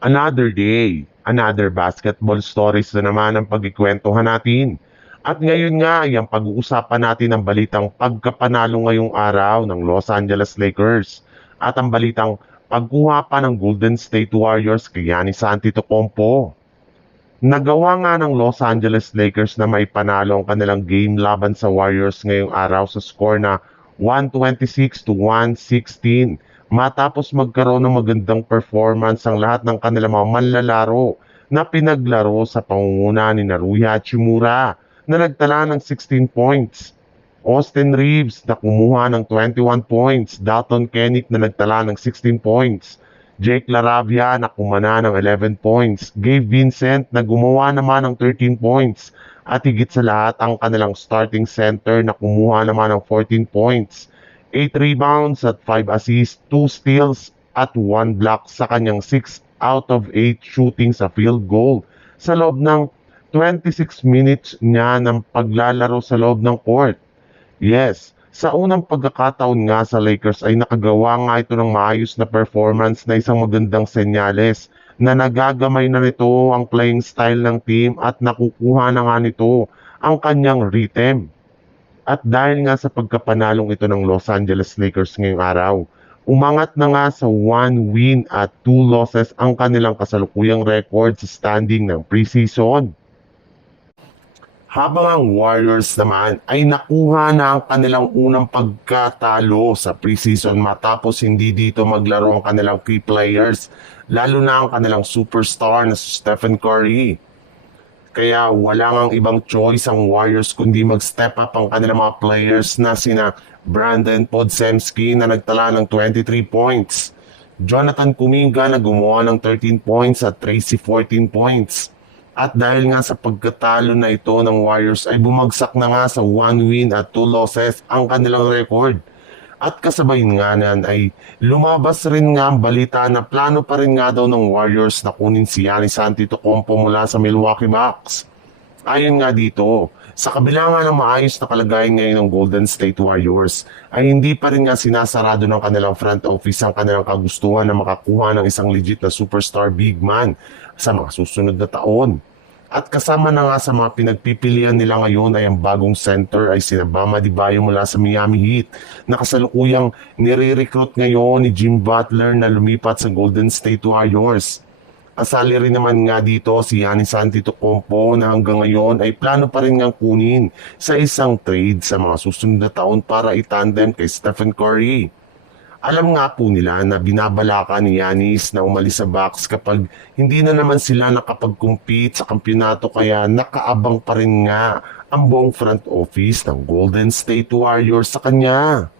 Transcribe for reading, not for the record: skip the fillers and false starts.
Another day, another basketball stories na naman ang pagkikwentuhan natin. At ngayon nga ay ang pag-uusapan natin ang balitang pagkapanalo ngayong araw ng Los Angeles Lakers at ang balitang pagkuha pa ng Golden State Warriors kay Giannis Antetokounmpo. Nagawa nga ng Los Angeles Lakers na maipanalo ang kanilang game laban sa Warriors ngayong araw sa score na 126-116 matapos magkaroon ng magandang performance ang lahat ng kanilang mga manlalaro na pinaglaro sa pangunguna ni Rui Hachimura na nagtala ng 16 points. Austin Reeves na kumuha ng 21 points, Dalton Kenick na nagtala ng 16 points, Jake LaRavia na kumana ng 11 points, Gabe Vincent na gumawa naman ng 13 points, at higit sa lahat ang kanilang starting center na kumuha naman ng 14 points, 8 rebounds at 5 assists, 2 steals at 1 block sa kanyang 6 out of 8 shooting sa field goal sa loob ng 26 minutes niya ng paglalaro sa loob ng court. Yes, sa unang pagkakataon nga sa Lakers ay nakagawa nga ito ng maayos na performance na isang magandang senyales na nagagamay na nito ang playing style ng team at nakukuha na nga nito ang kanyang rhythm. At dahil nga sa pagkapanalong ito ng Los Angeles Lakers ngayong araw, umangat na nga sa 1 win at 2 losses ang kanilang kasalukuyang record sa standing ng preseason. Habang ang Warriors naman ay nakuha na ang kanilang unang pagkatalo sa preseason matapos hindi dito maglaro ang kanilang key players, lalo na ang kanilang superstar na si Stephen Curry. Kaya wala ngang ibang choice ang Warriors kundi mag-step up ang kanilang mga players na sina Brandon Podziemski na nagtala ng 23 points, Jonathan Kuminga na gumawa ng 13 points at Tracy 14 points. At dahil nga sa pagkatalo na ito ng Warriors ay bumagsak na nga sa 1 win at 2 losses ang kanilang record. At kasabay nga nan ay lumabas rin nga ang balita na plano pa rin nga daw ng Warriors na kunin si Giannis Antetokounmpo mula sa Milwaukee Bucks. Ayon nga dito, sa kabila nga ng maayos na kalagayan ngayon ng Golden State Warriors, ay hindi pa rin nga sinasarado ng kanilang front office ang kanilang kagustuhan na makakuha ng isang legit na superstar big man sa mga susunod na taon. At kasama na nga sa mga pinagpipilian nila ngayon ay ang bagong center ay sina Bam Adebayo mula sa Miami Heat na kasalukuyang nire-recruit ngayon ni Jim Butler na lumipat sa Golden State Warriors. Kasali rin naman nga dito si Giannis Antetokounmpo na hanggang ngayon ay plano pa rin ngang kunin sa isang trade sa mga susunod na taon para itandem kay Stephen Curry. Alam nga po nila na binabalaka ni Giannis na umalis sa Bucks kapag hindi na naman sila nakapag-compete sa kampyonato kaya nakaabang pa rin nga ang buong front office ng Golden State Warriors sa kanya.